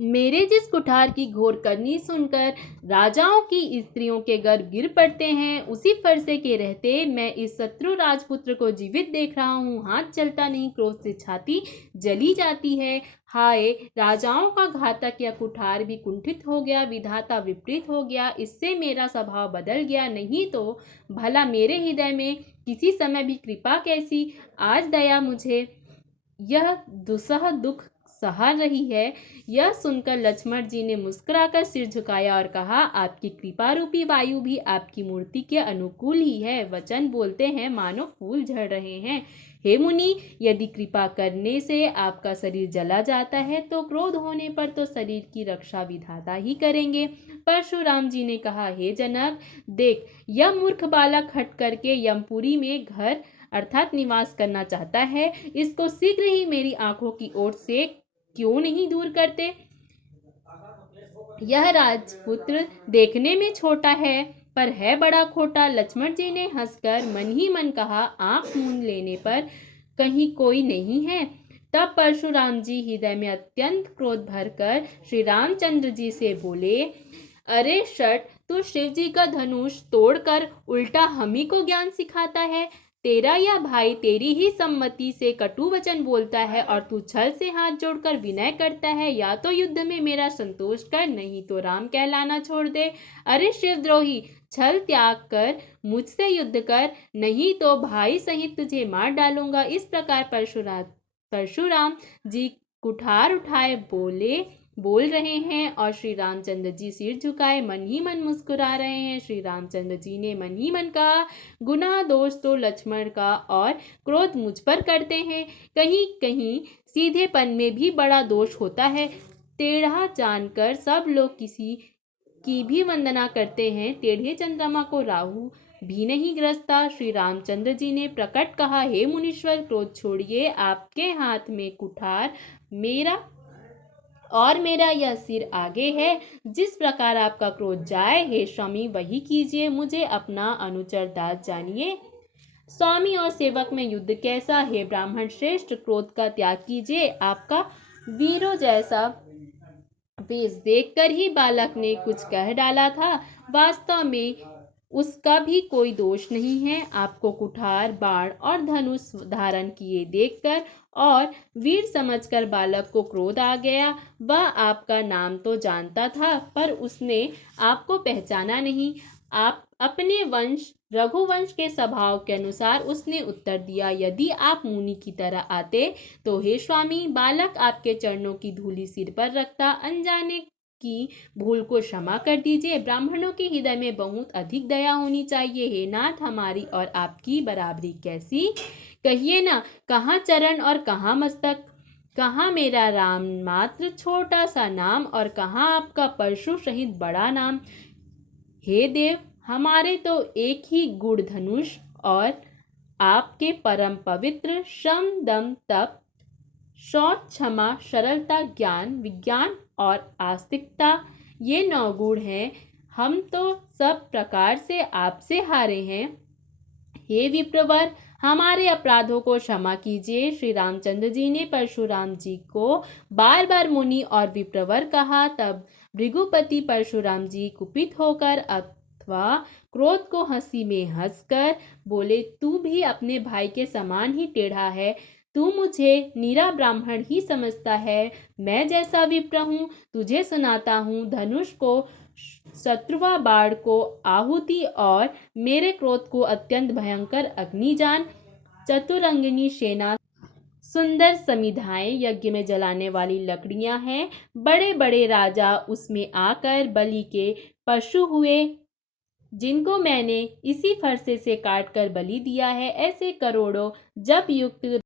मेरे जिस कुठार की घोर करनी सुनकर राजाओं की स्त्रियों के गर्भ गिर पड़ते हैं, उसी फरसे के रहते मैं इस शत्रु राजपुत्र को जीवित देख रहा हूँ। हाथ चलता नहीं, क्रोध से छाती जली जाती है। हाय, राजाओं का घातक या कुठार भी कुंठित हो गया, विधाता विपरीत हो गया, इससे मेरा स्वभाव बदल गया। नहीं तो भला मेरे हृदय में किसी समय भी कृपा कैसी, आज दया मुझे यह दुसह दुख सहा रही है। यह सुनकर लक्ष्मण जी ने मुस्कुराकर सिर झुकाया और कहा, आपकी कृपा रूपी वायु भी आपकी मूर्ति के अनुकूल ही है। वचन बोलते हैं मानो फूल झड़ रहे हैं। हे मुनि, यदि कृपा करने से आपका शरीर जला जाता है तो क्रोध होने पर तो शरीर की रक्षा विधाता ही करेंगे। परशुराम जी ने कहा, हे जनक, देख, यह मूर्ख बालक हट करके यमपुरी में घर अर्थात निवास करना चाहता है। इसको शीघ्र ही मेरी आंखों की ओर से क्यों नहीं दूर करते। यह राजपुत्र देखने में छोटा है पर है बड़ा खोटा। लक्ष्मण जी ने हंसकर मन ही मन कहा, आंख मूंद लेने पर कहीं कोई नहीं है। तब परशुराम जी हृदय में अत्यंत क्रोध भरकर श्री रामचंद्र जी से बोले, अरे शठ, तू शिव जी का धनुष तोड़कर उल्टा हम ही को ज्ञान सिखाता है। तेरा यह भाई तेरी ही सम्मति से कटु वचन बोलता है और तू छल से हाथ जोड़कर विनय करता है। या तो युद्ध में मेरा संतोष कर, नहीं तो राम कहलाना छोड़ दे। अरे शिवद्रोही, छल त्याग कर मुझसे युद्ध कर, नहीं तो भाई सहित तुझे मार डालूंगा। इस प्रकार परशुराम जी कुठार उठाए बोल रहे हैं और श्री रामचंद्र जी सिर झुकाए मन ही मन मुस्कुरा रहे हैं। श्री रामचंद्र जी ने मन ही मन कहा, गुनाह दोष तो लक्ष्मण का और क्रोध मुझ पर करते हैं। कहीं कहीं सीधेपन में भी बड़ा दोष होता है। टेढ़ा जानकर सब लोग किसी की भी वंदना करते हैं, टेढ़े चंद्रमा को राहु भी नहीं ग्रसता। श्री रामचंद्र जी ने प्रकट कहा, हे मुनीश्वर, क्रोध छोड़िए, आपके हाथ में कुठार मेरा यह सिर आगे है। जिस प्रकार आपका क्रोध जाए, हे स्वामी, वही कीजिए। मुझे अपना अनुचर दास जानिए। स्वामी और सेवक में युद्ध कैसा है। ब्राह्मण श्रेष्ठ, क्रोध का त्याग कीजिए। आपका वीरों जैसा वेश देखकर ही बालक ने कुछ कह डाला था। वास्तव में उसका भी कोई दोष नहीं है। आपको कुठार, बाण और धनुष धारण किए देखकर और वीर समझकर बालक को क्रोध आ गया। वह आपका नाम तो जानता था पर उसने आपको पहचाना नहीं। आप अपने वंश रघुवंश के स्वभाव के अनुसार उसने उत्तर दिया, यदि आप मुनि की तरह आते तो हे स्वामी, बालक आपके चरणों की धूलि सिर पर रखता। अनजाने की भूल को क्षमा कर दीजिए। ब्राह्मणों के हृदय में बहुत अधिक दया होनी चाहिए। हे नाथ, हमारी और आपकी बराबरी कैसी, कहिए ना, कहाँ चरण और कहाँ मस्तक, कहाँ मेरा राम मात्र छोटा सा नाम और कहाँ आपका परशु सहित बड़ा नाम। हे देव, हमारे तो एक ही गुण धनुष और आपके परम पवित्र श्रम, दम, तप, शौच, क्षमा, सरलता, ज्ञान, विज्ञान और आस्तिकता, ये 9 गुण हैं। हम तो सब प्रकार से आपसे हारे हैं। हे विप्रवर, हमारे अपराधों को क्षमा कीजिए। श्री रामचंद्र जी ने परशुराम जी को बार बार मुनि और विप्रवर कहा। तब भृगुपति परशुराम जी कुपित होकर अथवा क्रोध को हंसी में हंसकर बोले, तू भी अपने भाई के समान ही टेढ़ा है। तू मुझे नीरा ब्राह्मण ही समझता है। मैं जैसा विप्र हूँ, तुझे सुनाता हूँ। धनुष को, शत्रुवा बाण को आहुति और मेरे क्रोध को अत्यंत भयंकर अग्नि जान। चतुरंगिनी सेना, सुंदर समिधाएं, यज्ञ में जलाने वाली लकड़ियां हैं। बड़े बड़े राजा उसमें आकर बलि के पशु हुए, जिनको मैंने इसी फरसे से काट कर बलि दिया है। ऐसे करोड़ों जप युक्त